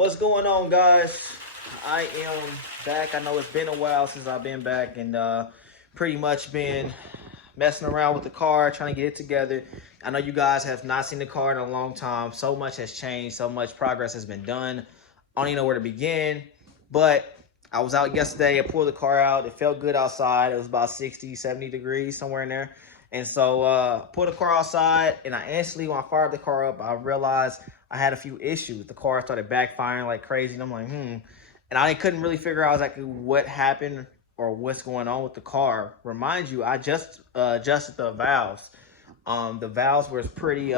What's going on, guys? I am back. I know it's been a while since I've been back, and pretty much been messing around with the car, trying to get it together. I know you guys have not seen the car in a long time. So much has changed. So much progress has been done. I don't even know where to begin. But I was out yesterday. I pulled the car out. It felt good outside. It was about 60, 70 degrees, somewhere in there. And so pulled the car outside, and I instantly, when I fired the car up, I realized I had a few issues. The car started backfiring like crazy, and I'm like, And I couldn't really figure out exactly what happened or what's going on with the car. Remind you, I just adjusted the valves. The valves were pretty,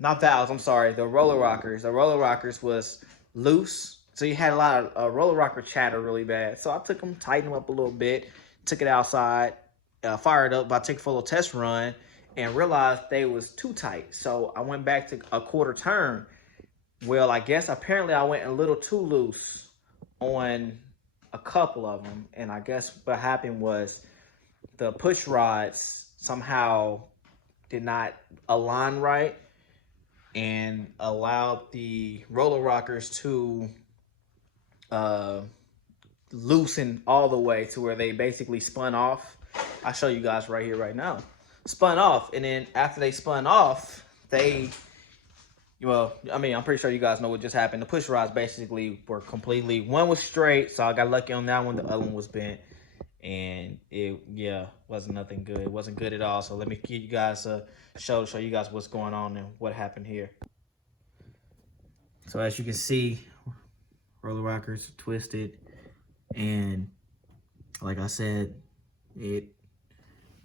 not valves, I'm sorry, the roller rockers. The roller rockers was loose, so you had a lot of roller rocker chatter really bad. So I took them, tightened them up a little bit, took it outside, fired up, but I took it for a little test run, and realized they was too tight. So I went back to a quarter turn. Well, I guess apparently I went a little too loose on a couple of them. And I guess what happened was the push rods somehow did not align right and allowed the roller rockers to loosen all the way to where they basically spun off. I'll show you guys right here, right now. Spun off, and then after they spun off, well, I mean, I'm pretty sure you guys know what just happened. The push rods basically were completely, one was straight, so I got lucky on that one. The other one was bent, and it, wasn't nothing good. It wasn't good at all. So let me give you guys a show you guys what's going on and what happened here. So as you can see, roller rockers twisted, and like I said, it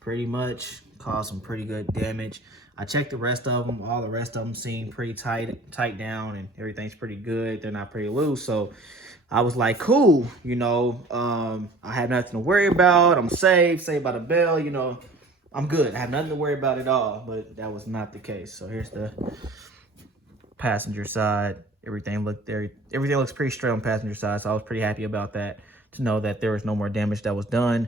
pretty much caused some pretty good damage. I checked the rest of them. All the rest of them seem pretty tight down, and everything's pretty good. They're not pretty loose. So I was like, cool, I have nothing to worry about. I'm saved by the bell, I'm good. I have nothing to worry about at all. But that was not the case. So here's the passenger side. Everything looks pretty straight on passenger side. So I was pretty happy about that, to know that there was no more damage that was done.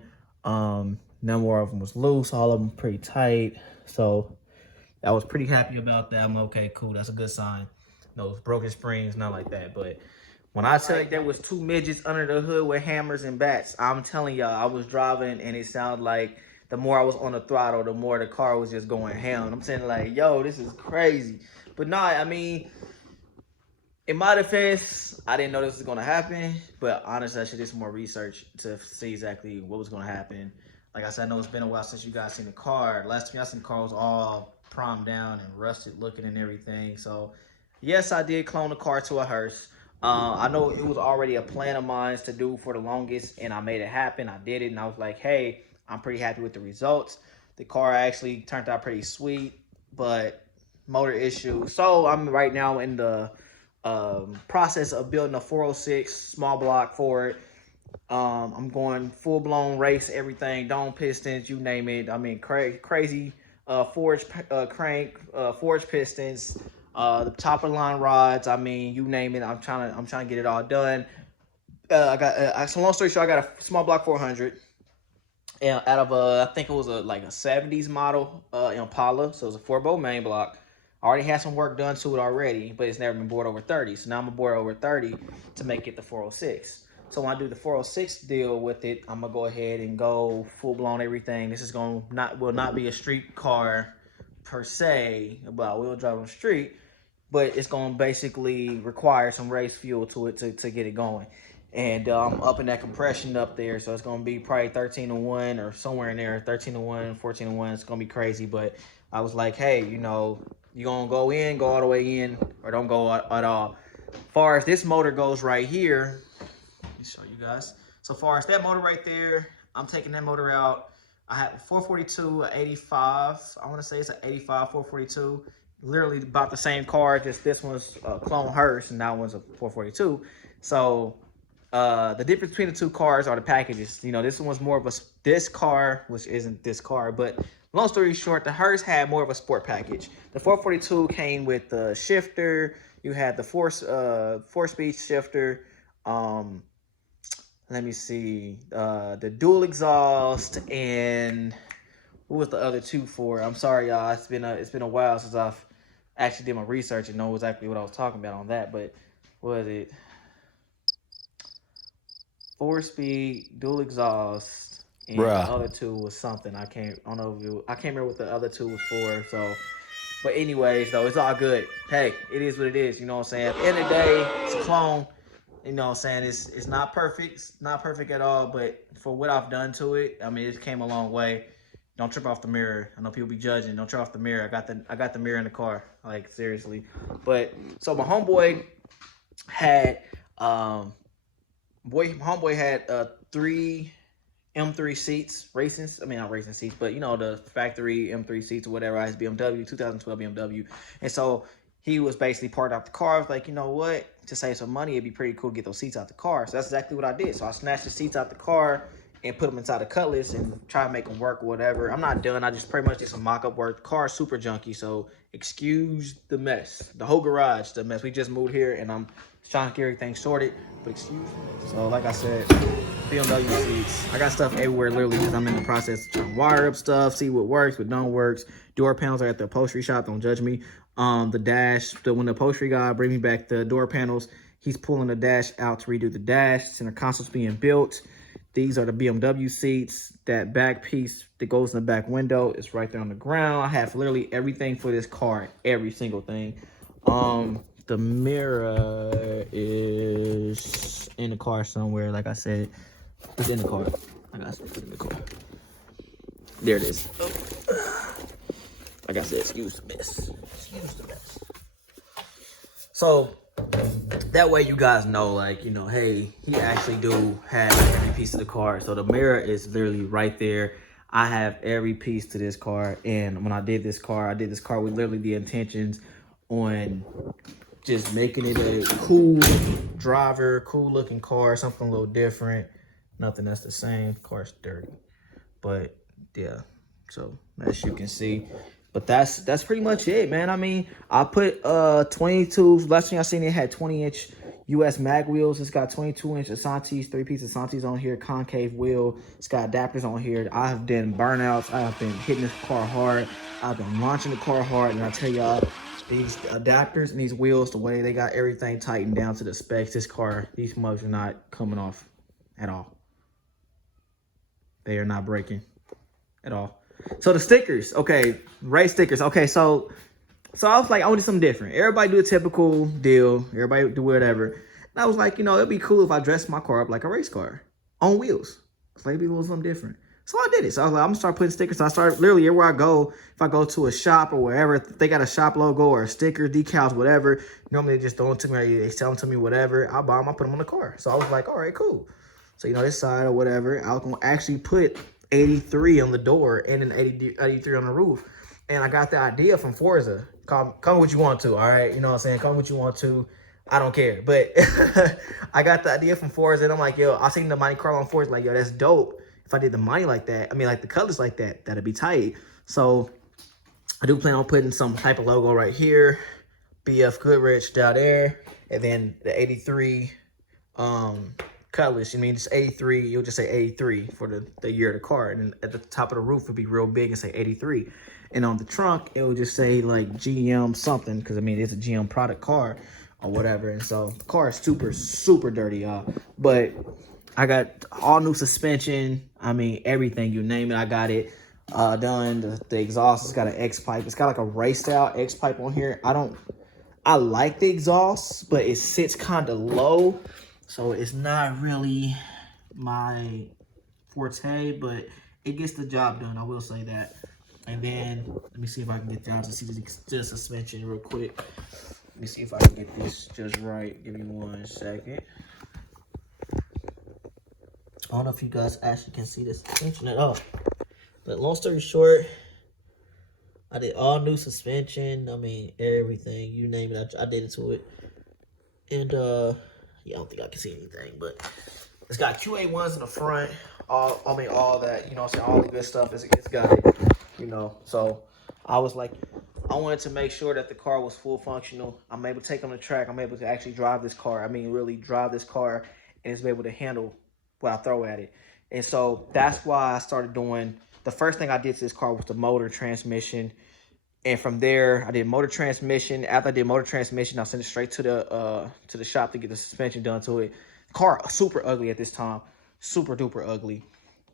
None more of them was loose. All of them pretty tight. So I was pretty happy about that. I'm okay, cool. That's a good sign. No broken springs, not like that. But when I tell you there was two midgets under the hood with hammers and bats, I'm telling y'all, I was driving and it sounded like the more I was on the throttle, the more the car was just going ham. I'm saying like, yo, this is crazy. But nah, I mean, in my defense, I didn't know this was going to happen. But honestly, I should do some more research to see exactly what was going to happen. Like I said, I know it's been a while since you guys seen the car. Last time y'all seen the car was all primed down and rusted looking and everything. So yes, I did clone the car to a hearse. I know it was already a plan of mine to do for the longest, and I made it happen. I did it, and I was like, hey, I'm pretty happy with the results. The car actually turned out pretty sweet, but motor issue. So I'm right now in the process of building a 406 small block for it. I'm going full-blown race, everything, dome pistons, you name it. I mean, crazy forged crank, forged pistons, the top of the line rods. I mean, you name it. I'm trying to get it all done. I got so long story short, I got a small block 400, and out of I think it was like a 70s model Impala. So it was a 4-bolt main block. I already had some work done to it already, but it's never been bored over 30. So now I'm gonna bore over 30 to make it the 406. So when I do the 406 deal with it, I'm gonna go ahead and go full-blown everything. This is will not be a street car per se, but I will drive on the street, but it's gonna basically require some race fuel to it to get it going. And I'm upping that compression up there, so it's gonna be probably 13 to 1 or somewhere in there, 13 to 1, 14 to 1. It's gonna be crazy, but I was like, hey, you gonna go all the way in, or don't go at all. As far as this motor goes right here, let me show you guys. So far as that motor right there, I'm taking that motor out. I have 442, 85. I want to say it's an 85 442. Literally about the same car, just this one's a clone hearse and that one's a 442. So the difference between the two cars are the packages. This one's more of this car, which isn't this car, but long story short, the hearse had more of a sport package. The 442 came with the shifter. You had the four-speed shifter. Let me see, the dual exhaust, and what was the other two for? I'm sorry, y'all. It's been a while since I've actually did my research and know exactly what I was talking about on that. But what was it? 4-speed, dual exhaust, and the Bruh. other two was something I don't know if I can't remember what the other two was for. So, but anyways, though, it's all good. Hey, it is what it is. You know what I'm saying? At the end of the day, it's a clone. You know what I'm saying? It's not perfect. It's not perfect at all. But for what I've done to it, I mean, it came a long way. Don't trip off the mirror. I know people be judging. Don't trip off the mirror. I got the mirror in the car. Like seriously. But so my homeboy had my homeboy had 3 M3 seats, not racing seats, but you know, the factory M3 seats or whatever, his BMW, 2012 BMW. And so he was basically parked out the car. I was like, you know what? To save some money, it'd be pretty cool to get those seats out the car. So that's exactly what I did. So I snatched the seats out the car and put them inside the Cutlass and try to make them work or whatever. I'm not done. I just pretty much did some mock-up work. The car's super junky, so excuse the mess. The whole garage, the mess. We just moved here, and I'm trying to get everything sorted, but excuse me. So like I said, BMW seats. I got stuff everywhere literally because I'm in the process of trying to wire up stuff, see what works, what don't works. Door panels are at the upholstery shop. Don't judge me. The dash, when the upholstery guy bring me back the door panels, he's pulling the dash out to redo the dash. Center console's being built. These are the BMW seats. That back piece that goes in the back window is right there on the ground. I have literally everything for this car, every single thing. The mirror is in the car somewhere. Like I said, it's in the car. I got to put it in the car. There it is. Like I said, excuse the mess. Excuse the mess. So that way you guys know, like, you know, hey, he actually do have every piece of the car. So the mirror is literally right there. I have every piece to this car. And when I did this car with literally the intentions on just making it a cool driver, cool looking car, something a little different. Nothing that's the same. Car's dirty. But yeah, so as you can see. But that's pretty much it, man. I mean, I put 22. Last thing I seen, it had 20-inch US mag wheels. It's got 22-inch Asante's, 3-piece Asante's on here, concave wheel. It's got adapters on here. I have done burnouts. I have been hitting this car hard. I've been launching the car hard, and I tell y'all, these adapters and these wheels, the way they got everything tightened down to the specs, this car, these mugs are not coming off at all. They are not breaking at all. So the stickers, okay, race stickers. Okay, so I was like, I wanted something different. Everybody do a typical deal. Everybody do whatever. And I was like, you know, it'd be cool if I dressed my car up like a race car on wheels. So maybe it was something different. So I did it. So I was like, I'm gonna start putting stickers. So I started literally everywhere I go. If I go to a shop or wherever, if they got a shop logo or stickers, decals, whatever, normally they just throw them to me, or they sell them to me, whatever. I'll buy them, I put them on the car. So I was like, all right, cool. So, you know, this side or whatever, I was gonna actually put 83 on the door and an 83 on the roof. And I got the idea from Forza. Come what you want to, all right? You know what I'm saying? Come what you want to. I don't care. But I got the idea from Forza, and I'm like, yo, I seen the Monte Carlo on Forza, like, yo, that's dope. If I did the money like that, I mean, like the colors like that, that'd be tight. So I do plan on putting some type of logo right here. BF Goodrich down there. And then the 83 Cutlass, you mean it's 83, you'll just say 83 for the year of the car. And at the top of the roof would be real big and say 83. And on the trunk, it would just say like GM something, because I mean, it's a GM product car or whatever. And so the car is super, super dirty, y'all. But I got all new suspension. I mean, everything, you name it, I got it done. The exhaust, it's got an X pipe. It's got like a race style X pipe on here. I like the exhaust, but it sits kind of low. So it's not really my forte, but it gets the job done. I will say that. And then let me see if I can get down to see the suspension real quick. Let me see if I can get this just right. Give me 1 second. I don't know if you guys actually can see the suspension at all. But long story short, I did all new suspension. I mean, everything, you name it, I did it to it. And yeah, I don't think I can see anything, but it's got QA1s in the front. All that, you know what I'm saying, all the good stuff, it's got it, you know. So I was like, I wanted to make sure that the car was full functional. I'm able to take on the track. I'm able to actually drive this car. I mean, really drive this car, and it's able to handle what I throw at it. And so that's why I started doing, the first thing I did to this car was the motor, transmission, And from there, I did motor transmission. After I did motor transmission, I sent it straight to the shop to get the suspension done to it. Car super ugly at this time, super duper ugly.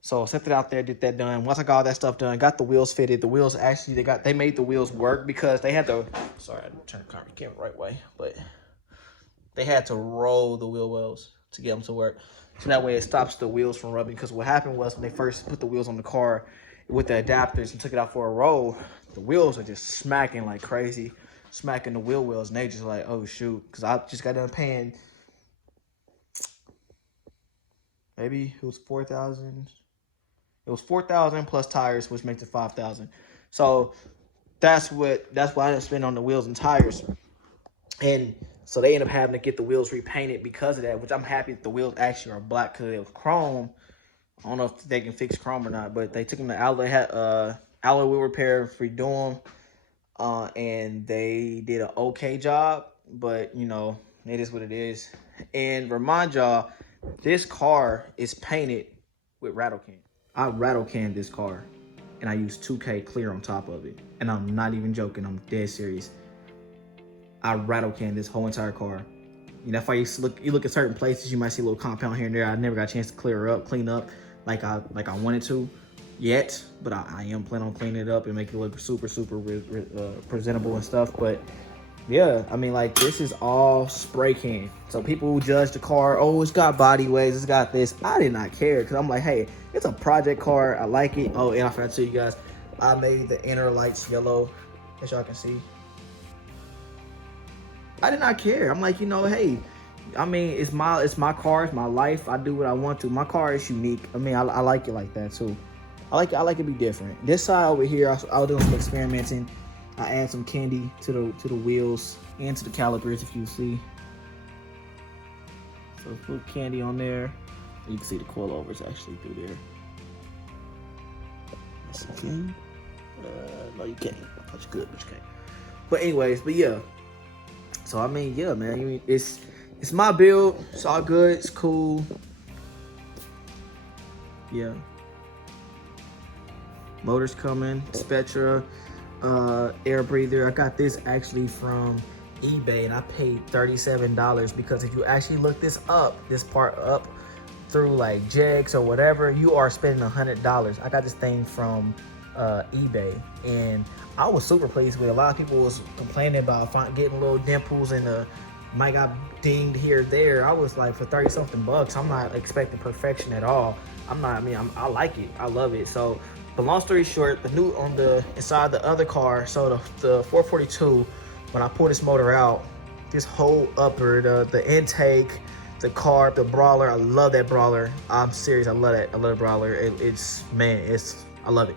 So I sent it out there, did that done. Once I got all that stuff done, got the wheels fitted. The wheels actually they made the wheels work because they had to. Sorry, I turned the camera right way, but they had to roll the wheel wells to get them to work. So that way it stops the wheels from rubbing. Because what happened was when they first put the wheels on the car with the adapters and took it out for a roll, the wheels are just smacking like crazy, smacking the wheel wells, and they just like, oh shoot. Because I just got done paying, maybe it was $4,000. It was $4,000 plus tires, which makes it $5,000. So that's why I didn't spend on the wheels and tires. And so they end up having to get the wheels repainted because of that, which I'm happy that the wheels actually are black because it was chrome. I don't know if they can fix chrome or not, but they took them to alloy, alloy wheel repair, redo them, and they did an okay job. But you know, it is what it is. And remind y'all, this car is painted with rattle can. I rattle canned this car, and I used 2K clear on top of it. And I'm not even joking. I'm dead serious. I rattle can this whole entire car. You know, if I used to look at certain places, you might see a little compound here and there. I never got a chance to clean up like I wanted to yet, but I am planning on cleaning it up and make it look super presentable and stuff. But yeah, I mean, like, this is all spray can. So people who judge the car, oh, it's got body ways, it's got this. I did not care because I'm like, hey, it's a project car. I like it. Oh, and I forgot to tell you guys, I made the inner lights yellow, as y'all can see. I did not care. I'm like, you know, hey, I mean, it's my car, it's my life. I do what I want to. My car is unique. I mean, I like it like that too. I like it to be different. This side over here, I was doing some experimenting. I add some candy to the wheels and to the calipers, if you see. So put candy on there. You can see the coilovers actually through there. Yes, you can. No, you can't. That's good, but you can't. But anyways, but yeah. So I mean, yeah, man. I mean, it's my build. It's all good. It's cool. Yeah. Motors coming. Spectra air breather. I got this actually from eBay, and I paid $37 because if you actually look this part up through like Jegs or whatever, you are spending $100. I got this thing from eBay, and I was super pleased with it. A lot of people was complaining about getting little dimples and the might got dinged here or there. I was like, for 30 something bucks, I'm not expecting perfection at all. I like it. I love it. So, but long story short, the new on the inside the other car, so the 442, when I pull this motor out, this whole upper, the intake, the carb, the brawler, I love that brawler. I'm serious, I love that. I love the brawler. I love it.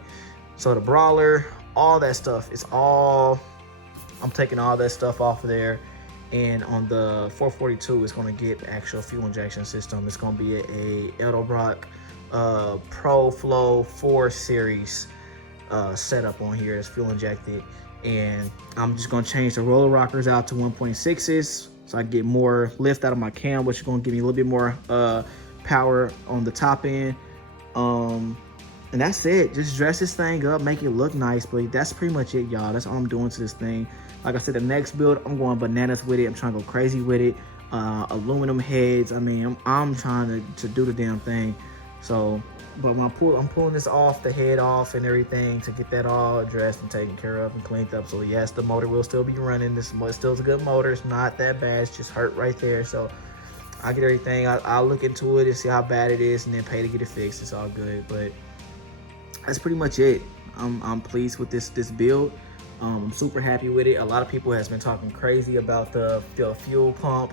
So the brawler, all that stuff, I'm taking all that stuff off of there. And on the 442, it's gonna get the actual fuel injection system. It's gonna be a Edelbrock Pro Flow 4 series setup on here. It's fuel injected. And I'm just gonna change the roller rockers out to 1.6s so I can get more lift out of my cam, which is gonna give me a little bit more power on the top end. And that's it. Just dress this thing up, make it look nice. But that's pretty much it, y'all. That's all I'm doing to this thing. Like I said, the next build, I'm going bananas with it. I'm trying to go crazy with it. Aluminum heads. I mean, I'm trying to do the damn thing. So, but when I'm pulling this off, the head off and everything to get that all addressed and taken care of and cleaned up. So yes, the motor will still be running. This still is a good motor. It's not that bad. It's just hurt right there. So I get everything. I'll look into it and see how bad it is and then pay to get it fixed. It's all good. But that's pretty much it. I'm pleased with this build. I'm super happy with it. A lot of people has been talking crazy about the fuel pump,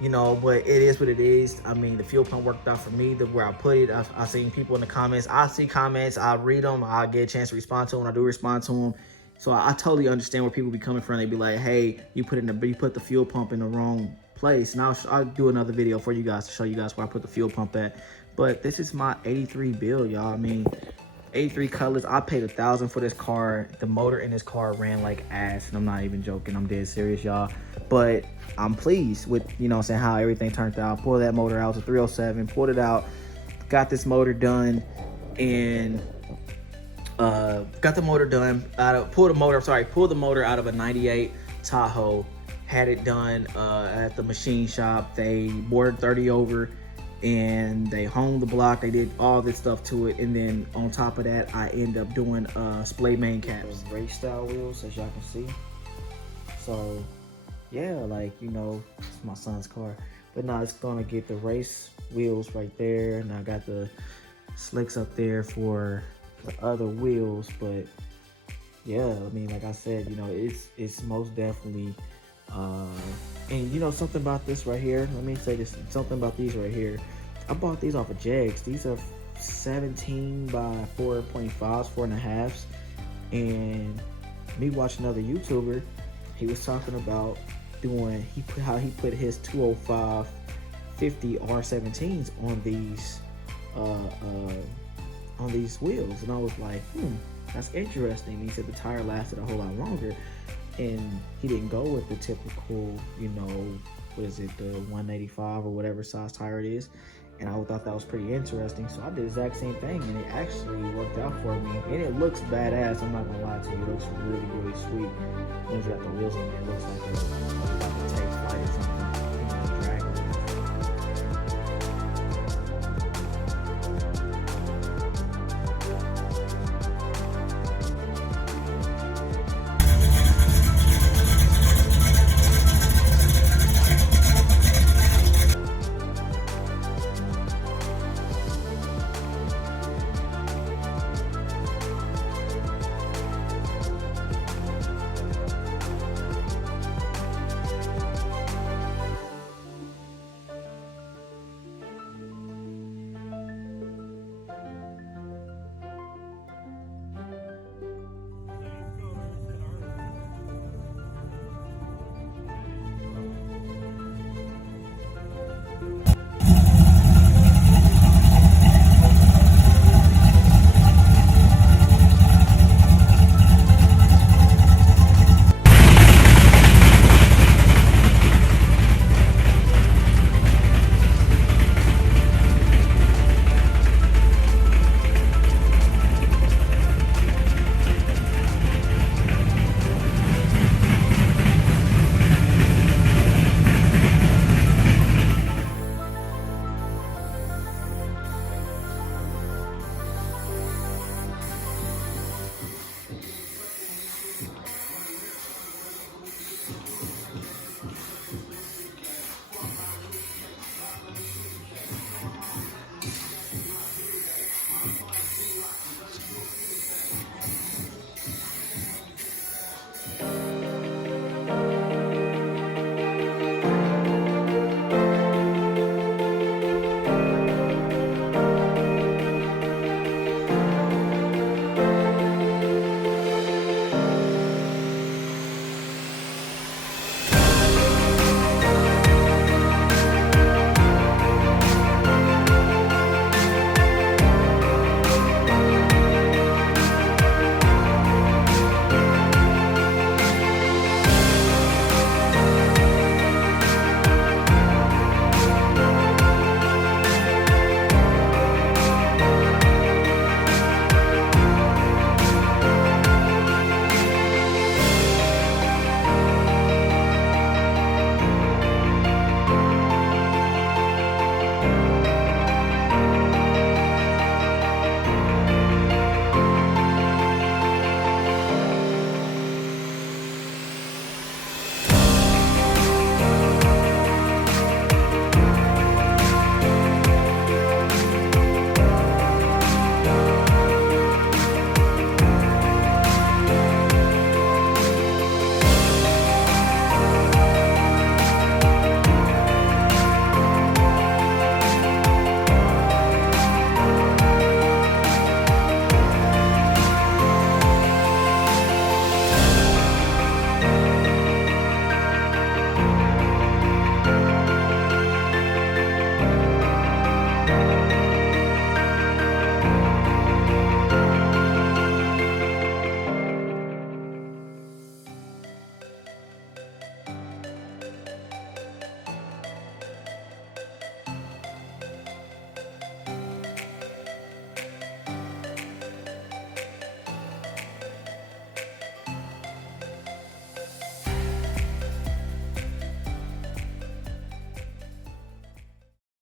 you know, but it is what it is. I mean, the fuel pump worked out for me, where I put it. I've seen people in the comments. I see comments, I read them, I get a chance to respond to them. I do respond to them. So I totally understand where people be coming from. They be like, hey, you put the fuel pump in the wrong place. And I'll do another video for you guys to show you guys where I put the fuel pump at. But this is my 83 build, y'all. I mean, 83 colors. I paid $1,000 for this car. The motor in this car ran like ass, and I'm not even joking. I'm dead serious, y'all. But I'm pleased with, you know, saying how everything turned out. Pulled that motor out to 307, pulled it out, got this motor done, and Got the motor done. Pulled the motor out of a 98 Tahoe. Had it done at the machine shop. They bored 30 over and they honed the block. They did all this stuff to it. And then on top of that, I end up doing splay main caps. Race style wheels, as y'all can see. So yeah, like, you know, it's my son's car. But now it's gonna get the race wheels right there. And I got the slicks up there for the other wheels. But yeah, I mean, like I said, you know, it's most definitely and you know something about this right here, let me say this, something about these right here. I bought these off of Jegs. These are 17 by 4.5s, 4.5s. And me watching another YouTuber, he was talking about doing, how he put his 205 50 R17s on these wheels. And I was like, that's interesting. He said the tire lasted a whole lot longer. And he didn't go with the typical, you know, what is it, the 185 or whatever size tire it is. And I thought that was pretty interesting. So I did the exact same thing, and it actually worked out for me. And it looks badass, I'm not gonna lie to you. It looks really, really sweet. Once you got the wheels on there, it looks like a